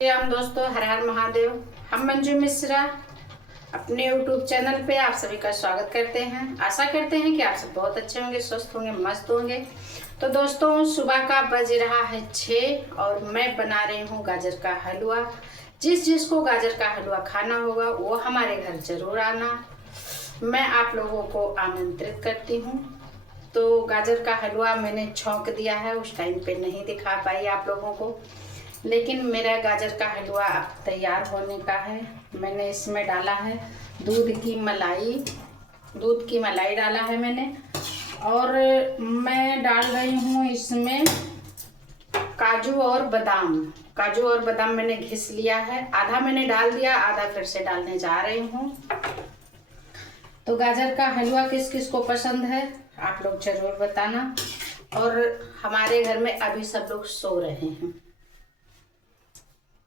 हम दोस्तों, हर हर महादेव। हम मंजू मिश्रा अपने YouTube चैनल पे आप सभी का स्वागत करते हैं। आशा करते हैं कि आप सब बहुत अच्छे होंगे, स्वस्थ होंगे, मस्त होंगे। तो दोस्तों, सुबह का बज रहा है 6 और मैं बना रही हूँ गाजर का हलवा। जिसको गाजर का हलवा खाना होगा वो हमारे घर जरूर आना, मैं आप लोगों को आमंत्रित करती हूँ। तो गाजर का हलवा मैंने छौंक दिया है, उस टाइम पे नहीं दिखा पाई आप लोगों को, लेकिन मेरा गाजर का हलवा तैयार होने का है। मैंने इसमें डाला है दूध की मलाई डाला है मैंने, और मैं डाल रही हूँ इसमें काजू और बादाम मैंने घिस लिया है। आधा मैंने डाल दिया, आधा फिर से डालने जा रही हूँ। तो गाजर का हलवा किस किस को पसंद है आप लोग जरूर बताना। और हमारे घर में अभी सब लोग सो रहे हैं,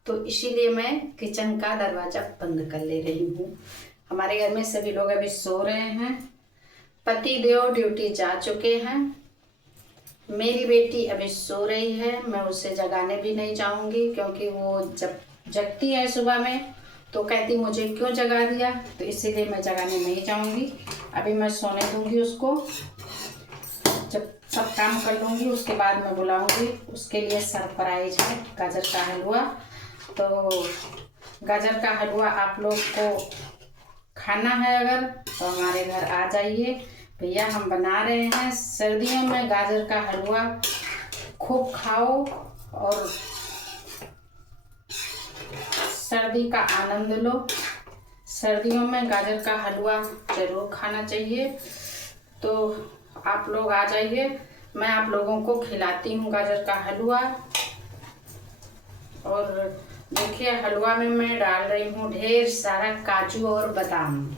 तो इसीलिए मैं किचन का दरवाजा बंद कर ले रही हूँ। हमारे घर में सभी लोग अभी सो रहे हैं। पति देव ड्यूटी जा चुके हैं। मेरी बेटी अभी सो रही है, मैं उसे जगाने भी नहीं जाऊंगी, क्योंकि वो जब जगती है सुबह में तो कहती मुझे क्यों जगा दिया, तो इसीलिए मैं जगाने नहीं जाऊंगी। अभी मैं सोने दूंगी उसको। जब सब काम कर लूँगी उसके बाद मैं बुलाऊंगी। उसके लिए सरप्राइज है गाजर का हलवा। तो गाजर का हलवा आप लोग को खाना है अगर, तो हमारे घर आ जाइए भैया, हम बना रहे हैं। सर्दियों में गाजर का हलवा खूब खाओ और सर्दी का आनंद लो। सर्दियों में गाजर का हलवा जरूर खाना चाहिए। तो आप लोग आ जाइए, मैं आप लोगों को खिलाती हूँ गाजर का हलवा। और देखिए, हलवा में मैं डाल रही हूँ ढेर सारा काजू और बादाम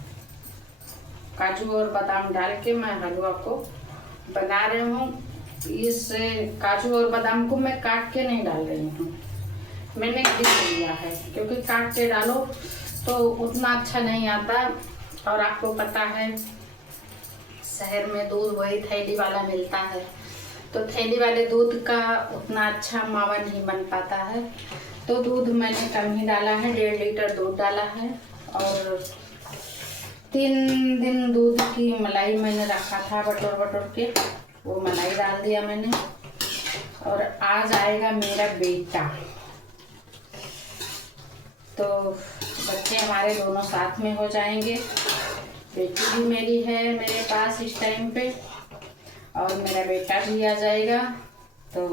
डाल के मैं हलवा को बना रही हूँ। इस काजू और बादाम को मैं काट के नहीं डाल रही हूँ, मैंने घिस लिया है, क्योंकि काट के डालो तो उतना अच्छा नहीं आता। और आपको पता है शहर में दूध वही थैली वाला मिलता है, तो थैली वाले दूध का उतना अच्छा मावा नहीं बन पाता है। तो दूध मैंने कम ही डाला है, 1.5 लीटर दूध डाला है। और 3 दिन दूध की मलाई मैंने रखा था बटोर के, वो मलाई डाल दिया मैंने। और आज आएगा मेरा बेटा, तो बच्चे हमारे दोनों साथ में हो जाएंगे। बेटी भी मेरी है मेरे पास इस टाइम पे, और मेरा बेटा भी आ जाएगा। तो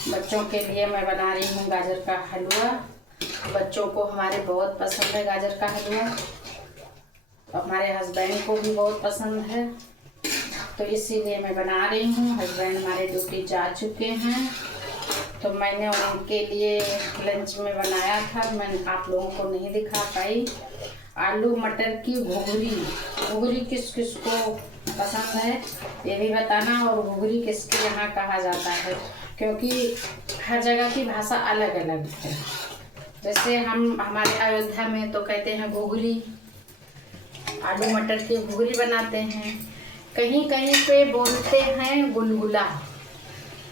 बच्चों के लिए मैं बना रही हूँ गाजर का हलवा। बच्चों को हमारे बहुत पसंद है गाजर का हलवा, हमारे हस्बैंड को भी बहुत पसंद है, तो इसीलिए मैं बना रही हूँ। हस्बैंड हमारे ड्यूटी जा चुके हैं, तो मैंने उनके लिए लंच में बनाया था, मैं आप लोगों को नहीं दिखा पाई। आलू मटर की घुघरी किस किस को पसंद है ये भी बताना, और घुघरी किसके यहाँ कहा जाता है, क्योंकि हर जगह की भाषा अलग अलग है। जैसे हमारे अयोध्या में तो कहते हैं घुघरी, आलू मटर की घुघरी बनाते हैं। कहीं कहीं पे बोलते हैं गुलगुला।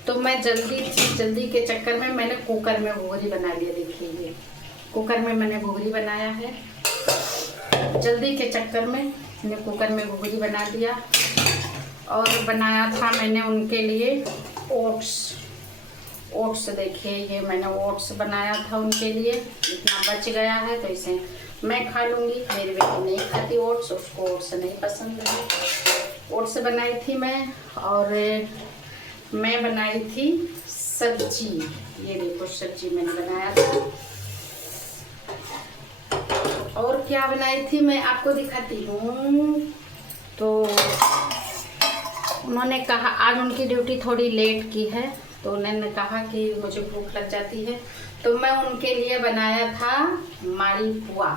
तो मैं जल्दी के चक्कर में मैंने कुकर में घुघरी बना लिया। देखिए, ये कुकर में मैंने घुघरी बनाया है। जल्दी के चक्कर में मैंने कुकर में घुघरी बना दिया। और बनाया था मैंने उनके लिए ओट्स। देखिए, ये मैंने ओट्स बनाया था उनके लिए। इतना बच गया है तो इसे मैं खा लूँगी। मेरी बेटी नहीं खाती ओट्स, उसको ओट्स नहीं पसंद है। ओट्स बनाई थी मैं, और मैं बनाई थी सब्जी। ये देखो, सब्जी मैंने बनाया था। और क्या बनाई थी मैं आपको दिखाती हूँ। तो उन्होंने कहा, आज उनकी ड्यूटी थोड़ी लेट की है, तो उन्होंने कहा कि मुझे भूख लग जाती है, तो मैं उनके लिए बनाया था मालपुआ।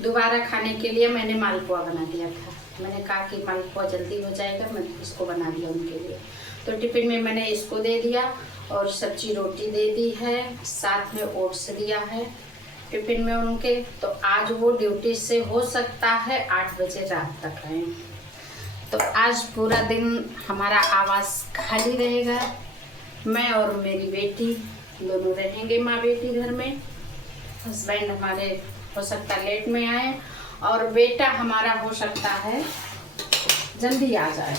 दोबारा खाने के लिए मैंने मालपुआ बना दिया था। मैंने कहा कि मालपुआ जल्दी हो जाएगा, मैंने इसको बना दिया उनके लिए। तो टिफिन में मैंने इसको दे दिया, और सब्जी रोटी दे दी है, साथ में ओट्स दिया है टिफिन में उनके। तो आज वो ड्यूटी से हो सकता है 8 बजे रात तक आए। तो आज पूरा दिन हमारा आवास खाली रहेगा, मैं और मेरी बेटी दोनों रहेंगे माँ बेटी घर में। हस्बैंड हमारे हो सकता लेट में आए और बेटा हमारा हो सकता है जल्दी आ जाए।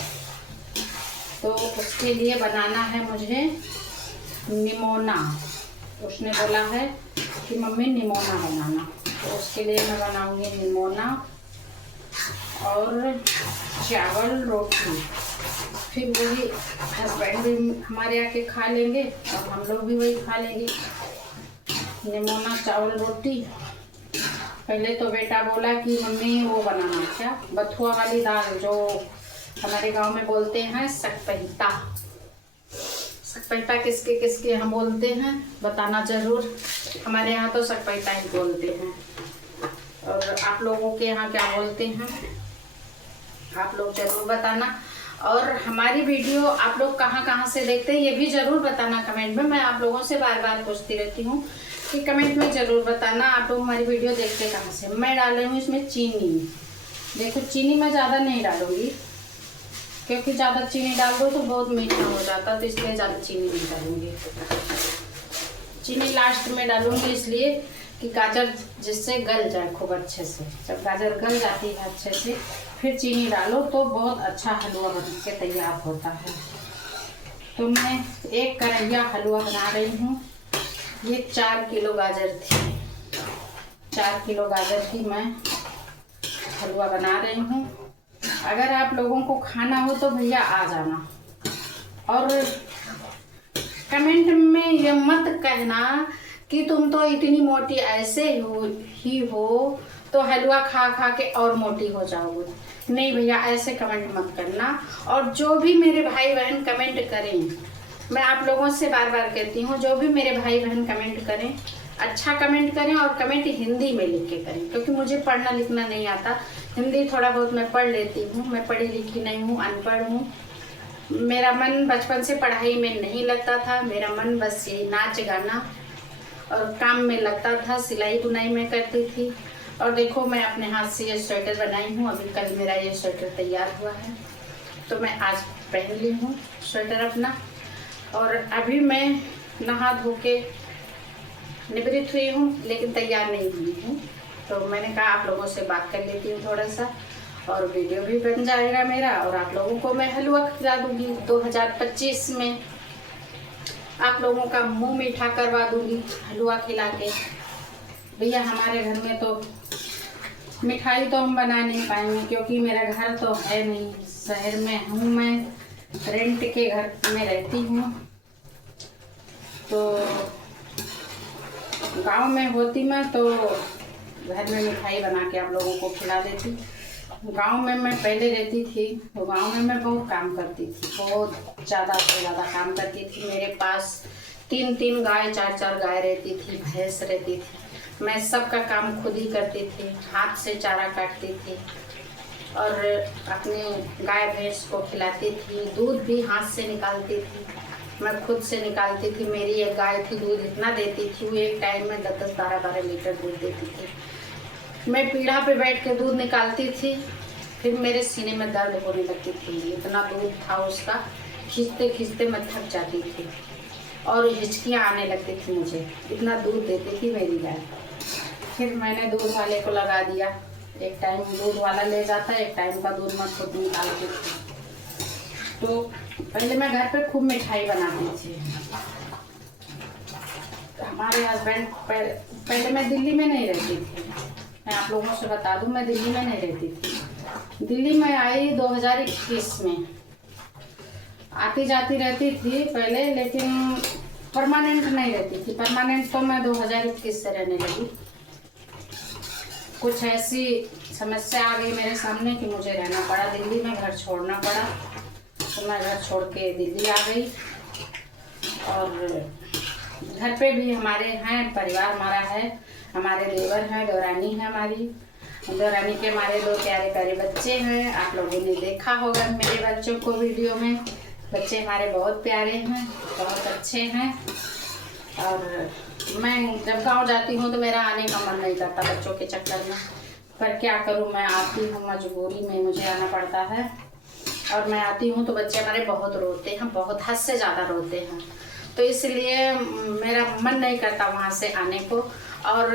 तो उसके लिए बनाना है मुझे निमोना। उसने बोला है कि मम्मी निमोना बनाना, तो उसके लिए मैं बनाऊंगी निमोना और चावल रोटी। फिर वही हस्बैंड भी हमारे आके खा लेंगे और हम लोग भी वही खा लेंगे, निमोना चावल रोटी। पहले तो बेटा बोला कि मम्मी वो बनाना, क्या बथुआ वाली दाल, जो हमारे गांव में बोलते हैं सकपहिता। सकपहिता किसके किसके यहाँ बोलते हैं बताना जरूर। हमारे यहाँ तो सकपहिता ही बोलते हैं, और आप लोगों के यहाँ क्या बोलते हैं आप लोग जरूर बताना। और हमारी वीडियो आप लोग कहाँ कहाँ से देखते हैं ये भी जरूर बताना कमेंट में। मैं आप लोगों से बार बार पूछती रहती हूँ कि कमेंट में जरूर बताना आप लोग हमारी वीडियो देखते कहाँ से। मैं डाल रही हूँ इसमें चीनी। देखो चीनी मैं ज़्यादा नहीं डालूंगी, क्योंकि ज़्यादा चीनी डाल दो तो बहुत मीठा हो जाता, तो इसलिए ज़्यादा चीनी नहीं डालूंगी। चीनी लास्ट में डालूंगी इसलिए कि गाजर जिससे गल जाए खूब अच्छे से। जब गाजर गल जाती है अच्छे से फिर चीनी डालो तो बहुत अच्छा हलवा बन के तैयार होता है। तो मैं एक कढ़ैया हलवा बना रही हूँ। ये 4 किलो गाजर थी, 4 किलो गाजर की मैं हलवा बना रही हूँ। अगर आप लोगों को खाना हो तो भैया आ जाना, और कमेंट में ये मत कहना कि तुम तो इतनी मोटी ऐसे ही हो तो हलवा खा खा के और मोटी हो जाओगे। नहीं भैया, ऐसे कमेंट मत करना। और जो भी मेरे भाई बहन कमेंट करें, मैं आप लोगों से बार बार कहती हूँ, जो भी मेरे भाई बहन कमेंट करें अच्छा कमेंट करें, और कमेंट हिंदी में लिख के करें, क्योंकि मुझे पढ़ना लिखना नहीं आता। हिंदी थोड़ा बहुत मैं पढ़ लेती हूँ, मैं पढ़ी लिखी नहीं हूँ, अनपढ़ हूँ। मेरा मन बचपन से पढ़ाई में नहीं लगता था। मेरा मन बस यही नाच गाना और काम में लगता था। सिलाई बुनाई में करती थी। और देखो मैं अपने हाथ से ये स्वेटर बनाई हूँ। अभी कल मेरा ये स्वेटर तैयार हुआ है, तो मैं आज पहन ली हूँ स्वेटर अपना। और अभी मैं नहा धो के निवृत्त हुई हूँ, लेकिन तैयार नहीं हुई हूँ। तो मैंने कहा आप लोगों से बात कर लेती हूँ थोड़ा सा, और वीडियो भी बन जाएगा मेरा, और आप लोगों को मैं हलवा खिला दूँगी 2025 में। आप लोगों का मुंह मीठा करवा दूँगी हलवा खिला के। भैया हमारे घर में तो मिठाई तो हम बना नहीं पाएंगे, क्योंकि मेरा घर तो है नहीं, शहर में हूँ मैं, रेंट के घर में रहती हूँ। तो गांव में होती मैं तो घर में मिठाई बना के आप लोगों को खिला देती। गांव में मैं पहले रहती थी, तो गांव में मैं बहुत काम करती थी, बहुत ज़्यादा से ज़्यादा काम करती थी। मेरे पास 3-3 गाय, 4-4 गाय रहती थी, भैंस रहती थी। मैं सबका काम खुद ही करती थी, हाथ से चारा काटती थी और अपने गाय भैंस को खिलाती थी। दूध भी हाथ से निकालती थी, मैं खुद से निकालती थी। मेरी एक गाय थी, दूध इतना देती थी, वो एक टाइम में 10-10, 12-12 लीटर दूध देती थी। मैं पीढ़ा पे बैठ के दूध निकालती थी, फिर मेरे सीने में दर्द होने लगती थी। इतना दूध था उसका, खींचते खींचते मैं थक जाती थी और हिचकियाँ आने लगती थी मुझे, इतना दूध देती थी मेरी गाय। फिर मैंने दूध वाले को लगा दिया। एक टाइम दूध वाला ले जाता, एक टाइम का दूध मैं खुद निकालती थी। तो पहले मैं घर पे खूब मिठाई बनाती थी। हमारे हस्बैंड पहले मैं दिल्ली में नहीं रहती थी, मैं आप लोगों से बता दूं, मैं दिल्ली में नहीं रहती थी। दिल्ली में आई 2021 में, आती जाती रहती थी पहले, लेकिन परमानेंट नहीं रहती थी। परमानेंट तो मैं 2021 से रहने लगी। कुछ ऐसी समस्या आ गई मेरे सामने कि मुझे रहना पड़ा दिल्ली में, घर छोड़ना पड़ा। तो मैं घर छोड़ के दिल्ली आ गई। और घर पे भी हमारे हैं, परिवार हमारा है, हमारे देवर हैं, देवरानी है हमारी। देवरानी के हमारे 2 प्यारे प्यारे बच्चे हैं। आप लोगों ने देखा होगा मेरे बच्चों को वीडियो में। बच्चे हमारे बहुत प्यारे हैं, बहुत अच्छे हैं। और मैं जब गांव जाती हूँ तो मेरा आने का मन नहीं करता बच्चों के चक्कर में, पर क्या करूँ, मैं आती हूँ, मजबूरी में मुझे आना पड़ता है। और मैं आती हूँ तो बच्चे हमारे बहुत रोते हैं, बहुत हद से ज़्यादा रोते हैं। तो इसलिए मेरा मन नहीं करता वहाँ से आने को। और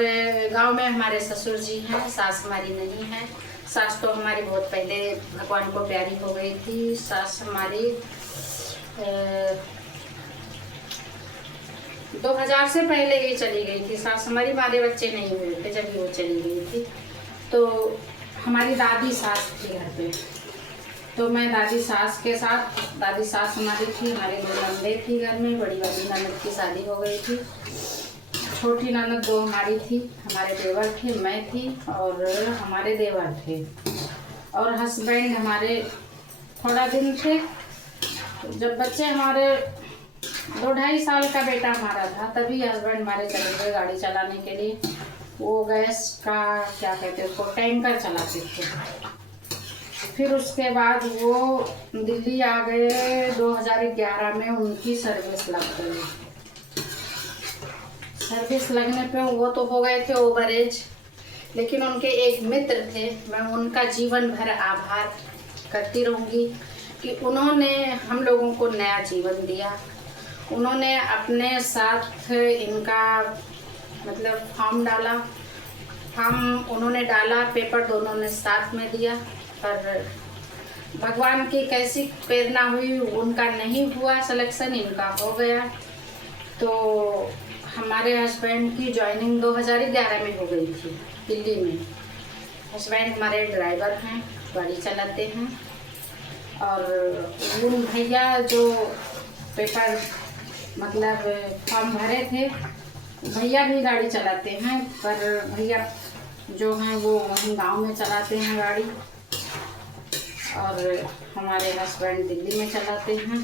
गांव में हमारे ससुर जी हैं, सास हमारी नहीं है। सास तो हमारी बहुत पहले भगवान को प्यारी हो गई थी। सास हमारी 2000 से पहले ही चली गई थी। सास हमारी, हमारे बच्चे नहीं हुए थे जब वो चली गई थी। तो हमारी दादी सास थी घर पे, तो मैं दादी सास के साथ, दादी सास हमारी थी, हमारे 2 नंदे थी घर में। बड़ी वाली ननद की शादी हो गई थी, छोटी ननद 2 हमारी थी, हमारे देवर थे, मैं थी और हमारे देवर थे, और हस्बैंड हमारे थोड़ा दिन थे। जब बच्चे हमारे 2-2.5 साल का बेटा हमारा था, तभी हस्बैंड हमारे चले गए गाड़ी चलाने के लिए। वो गैस का क्या कहते हैं उसको, टैंकर चलाते थे। फिर उसके बाद वो दिल्ली आ गए। 2011 में उनकी सर्विस लग गई। सर्विस लगने पे वो तो हो गए थे ओवर एज, लेकिन उनके एक मित्र थे, मैं उनका जीवन भर आभार करती रहूँगी कि उन्होंने हम लोगों को नया जीवन दिया। उन्होंने अपने साथ इनका मतलब फॉर्म डाला, फॉर्म उन्होंने डाला, पेपर दोनों ने साथ में दिया। पर भगवान की कैसी प्रेरणा हुई, उनका नहीं हुआ सिलेक्शन, इनका हो गया। तो हमारे हस्बैंड की जॉइनिंग 2011 में हो गई थी दिल्ली में। हस्बैंड हमारे ड्राइवर हैं, गाड़ी चलाते हैं। और उन भैया जो पेपर मतलब फॉर्म भरे थे, भैया भी गाड़ी चलाते हैं, पर भैया जो हैं वो वहीं गांव में चलाते हैं गाड़ी, और हमारे हस्बैंड दिल्ली में चलाते हैं।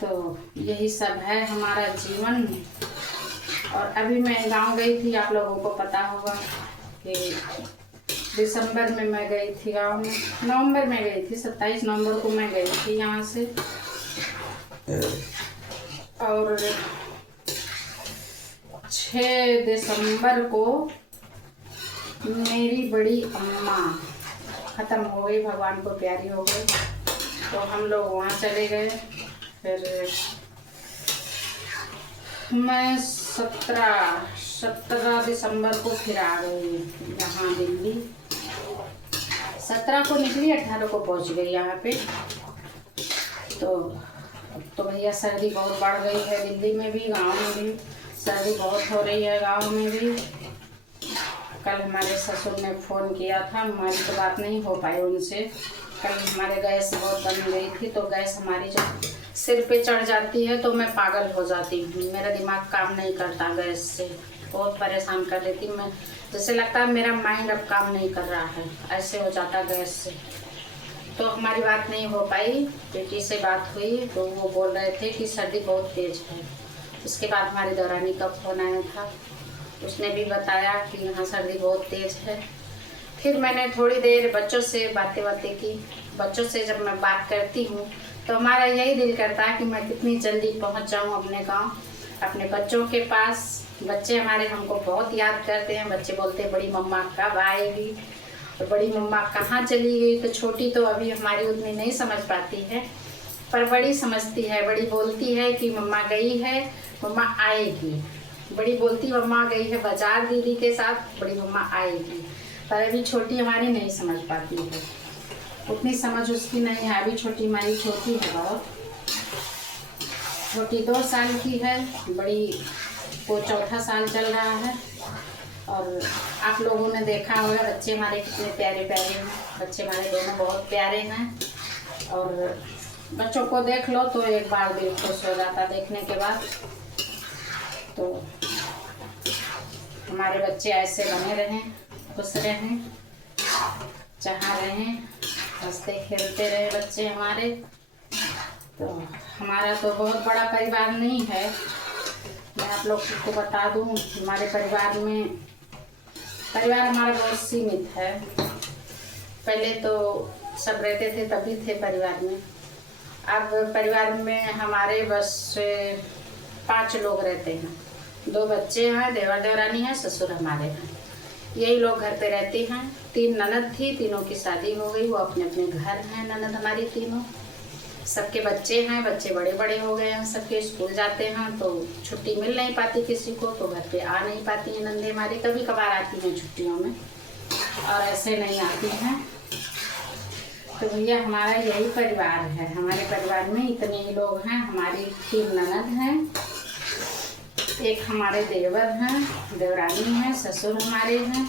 तो यही सब है हमारा जीवन। और अभी मैं गांव गई थी, आप लोगों को पता होगा कि दिसंबर में मैं गई थी गांव में, नवंबर में गई थी, 27 नवंबर को मैं गई थी यहाँ से। और 6 दिसंबर को मेरी बड़ी अम्मा ख़त्म हो गई, भगवान को प्यारी हो गई। तो हम लोग वहाँ चले गए। फिर मैं 17 दिसंबर को फिर आ गई यहाँ दिल्ली। 17 को निकली, 18 को पहुँच गई यहाँ पे। तो भैया सर्दी बहुत बढ़ गई है दिल्ली में भी, गांव में भी सर्दी बहुत हो रही है, गांव में भी। कल हमारे ससुर ने फ़ोन किया था, हमारी तो बात नहीं हो पाई उनसे। कल हमारे गैस बहुत बन गई थी, तो गैस हमारी जब सिर पे चढ़ जाती है तो मैं पागल हो जाती हूँ। मेरा दिमाग काम नहीं करता गैस से, बहुत परेशान कर देती मैं। जैसे लगता है मेरा माइंड अब काम नहीं कर रहा है, ऐसे हो जाता गैस से। तो हमारी बात नहीं हो पाई। बेटी से बात हुई तो वो बोल रहे थे कि सर्दी बहुत तेज़ है। उसके बाद हमारी दौरानी का फ़ोन आया था, उसने भी बताया कि यहाँ सर्दी बहुत तेज़ है। फिर मैंने थोड़ी देर बच्चों से बातें की। बच्चों से जब मैं बात करती हूँ तो हमारा यही दिल करता है कि मैं कितनी जल्दी पहुँच जाऊँ अपने गाँव, अपने बच्चों के पास। बच्चे हमारे हमको बहुत याद करते हैं। बच्चे बोलते हैं बड़ी मम्मा कब आएगी, और बड़ी मम्मा कहाँ चली गई। तो छोटी तो अभी हमारी उतनी नहीं समझ पाती है, पर बड़ी समझती है। बड़ी बोलती है कि मम्मा गई है, मम्मा आएगी। बड़ी बोलती मम्मा गई है बाजार दीदी के साथ, बड़ी मम्मा आएगी। पर अभी छोटी हमारी नहीं समझ पाती है, उतनी समझ उसकी नहीं है। अभी छोटी हमारी छोटी है बहुत, छोटी 2 साल की है, बड़ी को 4था साल चल रहा है। और आप लोगों ने देखा होगा बच्चे हमारे कितने प्यारे प्यारे हैं। बच्चे हमारे दोनों बहुत प्यारे हैं, और बच्चों को देख लो तो एक बार दिल खुश हो जाता देखने के बाद। तो हमारे बच्चे ऐसे बने रहें, खुश रहें, जहाँ रहें, हंसते खेलते रहे बच्चे हमारे। तो हमारा तो बहुत बड़ा परिवार नहीं है। मैं आप लोग को बता दूं, हमारे परिवार हमारा बहुत सीमित है। पहले तो सब रहते थे तभी थे परिवार में। अब परिवार में हमारे बस 5 लोग रहते हैं। 2 बच्चे हैं, देवर देवरानी है, ससुर हमारे हैं। यही लोग घर पे रहते हैं। 3 ननद थी, तीनों की शादी हो गई, वो अपने अपने घर हैं। ननद हमारी तीनों सबके बच्चे हैं, बच्चे बड़े बड़े हो गए हैं, सबके स्कूल जाते हैं तो छुट्टी मिल नहीं पाती किसी को, तो घर पे आ नहीं पाती हैं नंदे हमारी। कभी कभार आती हैं छुट्टियों में और ऐसे नहीं आती हैं। तो भैया हमारा यही परिवार है। हमारे परिवार में इतने ही लोग हैं। हमारी 3 ननद हैं, एक हमारे देवर हैं, देवरानी हैं, ससुर हमारे हैं,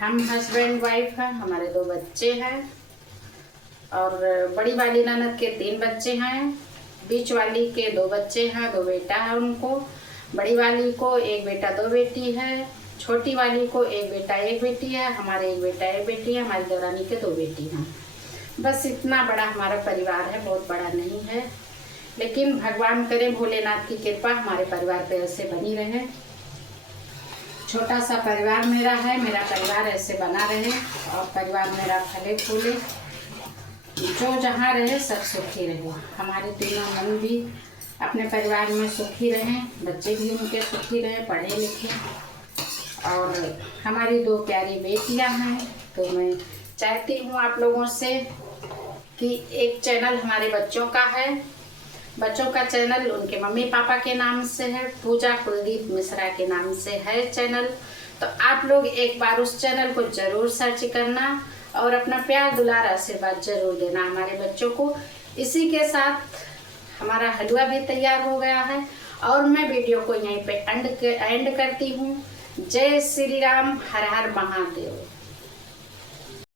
हम हस्बैंड वाइफ हैं, हमारे 2 बच्चे हैं और बड़ी वाली ननद के 3 बच्चे हैं, बीच वाली के 2 बच्चे हैं, 2 बेटा है उनको, बड़ी वाली को 1 बेटा 2 बेटी है, छोटी वाली को 1 बेटा 1 बेटी है, हमारे 1 बेटा 1 बेटी है, हमारी देवरानी के 2 बेटी हैं। बस इतना बड़ा हमारा परिवार है, बहुत बड़ा नहीं है, लेकिन भगवान करे भोलेनाथ की कृपा हमारे परिवार पे ऐसे बनी रहे। छोटा सा परिवार मेरा है, मेरा परिवार ऐसे बना रहे और परिवार मेरा फले फूले, जो जहाँ रहे सब सुखी रहे। हमारे तीनों मन भी अपने परिवार में सुखी रहें, बच्चे भी उनके सुखी रहें, पढ़े लिखे। और हमारी 2 प्यारी बेटियां हैं। तो मैं चाहती हूँ आप लोगों से कि एक चैनल हमारे बच्चों का है, बच्चों का चैनल उनके मम्मी पापा के नाम से है, पूजा कुलदीप मिश्रा के नाम से है चैनल। तो आप लोग एक बार उस चैनल को जरूर सर्च करना और अपना प्यार दुलार आशीर्वाद जरूर देना हमारे बच्चों को। इसी के साथ हमारा हलवा भी तैयार हो गया है और मैं वीडियो को यहीं पे एंड करती हूँ। जय श्री राम, हर हर महादेव।